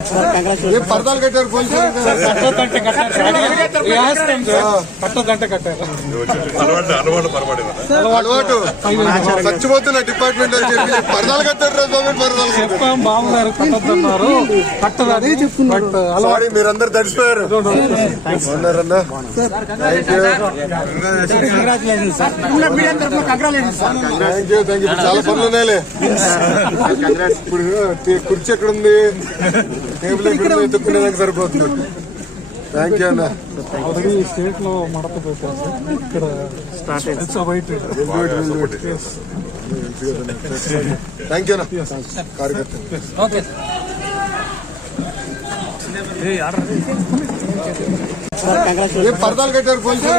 ये पर्दाలు కట్టారు పోలీసులు కట్టదంటే కట్టారు అలవాటు చచ్చిపోతున్న డిపార్ట్మెంట్ అని చెప్పి పరదాలు కట్టారు పరదాలు చెప్పాం బాబుగారు కట్టద్దన్నారు కట్టదని సారీ మీరందరూ తడిసిపోయారు ఉన్నారన్నా థ్యాంక్ యూ చాలా పనులు ఉన్నాయిలే ఇప్పుడు కుర్చీ ఎక్కడ ఉంది టేబుల్ ఎక్కడ ఎత్తుక్కునేదానికి సరిపోతుంది థ్యాంక్ యూ అన్న ఆల్రెడీ స్టేట్ లో మడత పెట్టారు ఇక్కడ థ్యాంక్ యూ అన్న కార్యకర్త ये पर्दाలు కట్టారు పోలీసులు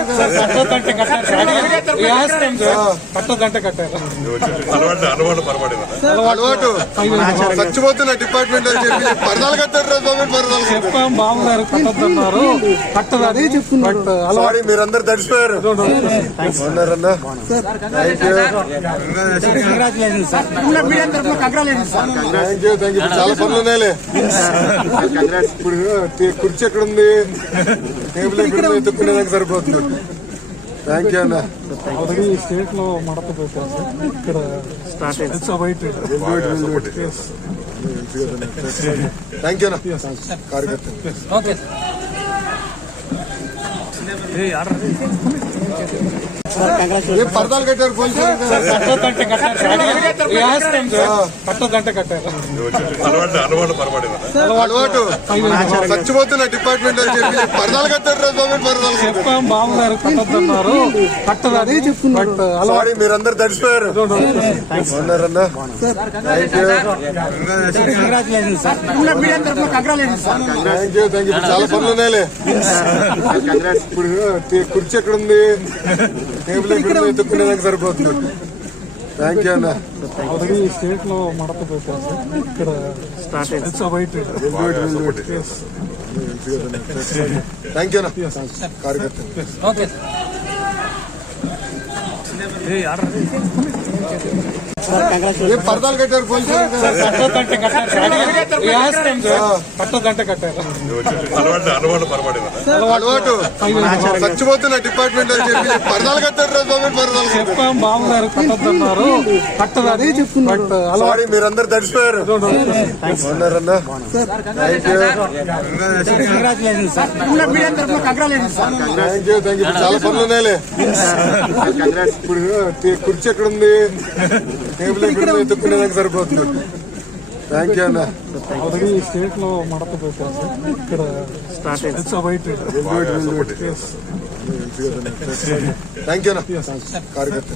కట్టదంటే కట్టారు అలవాటు చచ్చిపోతున్న డిపార్ట్మెంట్ అని చెప్పి పరదాలు కట్టారు పరదాలు చెప్పాం బాబుగారు కట్టద్దన్నారు కట్టదని సారీ మీరందరూ తడిసిపోయారు ఉన్నారన్నా థ్యాంక్ యూ చాలా పనులు ఉన్నాయిలే ఇప్పుడు కుర్చీ ఎక్కడ ఉంది టేబుల్ ఎక్కడ ఎత్తుక్కునేదానికి సరిపోతుంది థ్యాంక్ యూ అన్న ఆల్రెడీ స్టేట్ లో మడత పెట్టారు ఇక్కడ థ్యాంక్ యూ అన్న కార్యకర్త ये पर्दाలు కట్టారు పోలీసులు కట్టదంటే కట్టారు అలవాటు చచ్చిపోతున్న డిపార్ట్మెంట్ అని చెప్పి పరదాలు కట్టారు పరదాలు చెప్పాం బాబుగారు కట్టద్దన్నారు కట్టదని సారీ మీరందరూ తడిసిపోయారు ఉన్నారన్నా థ్యాంక్ యూ చాలా పనులు ఉన్నాయిలే ఇప్పుడు కుర్చీ ఎక్కడ ఉంది టేబుల్ ఎక్కడ ఎత్తుక్కునేదానికి సరిపోతుంది థ్యాంక్ యూ అన్న ఆల్రెడీ స్టేట్ లో మడత పెట్టారు ఇక్కడ థ్యాంక్ యూ అన్న కార్యకర్త ये पर्दाలు కట్టారు పోలీసులు కట్టదంటే కట్టారు అలవాటు చచ్చిపోతున్న డిపార్ట్మెంట్ అని చెప్పి పరదాలు కట్టారు పరదాలు చెప్పాం బాబుగారు కట్టద్దన్నారు కట్టదని సారీ మీరందరూ తడిసిపోయారు ఉన్నారన్నా థ్యాంక్ యూ చాలా పనులు ఉన్నాయిలే ఇప్పుడు కుర్చీ ఎక్కడ ఉంది టేబుల్ ఎక్కడ ఎత్తుక్కునేదానికి సరిపోతుంది థ్యాంక్ యూ అన్న ఆల్రెడీ స్టేట్ లో మడత పెట్టారు ఇక్కడ థ్యాంక్ యూ అన్న కార్యకర్త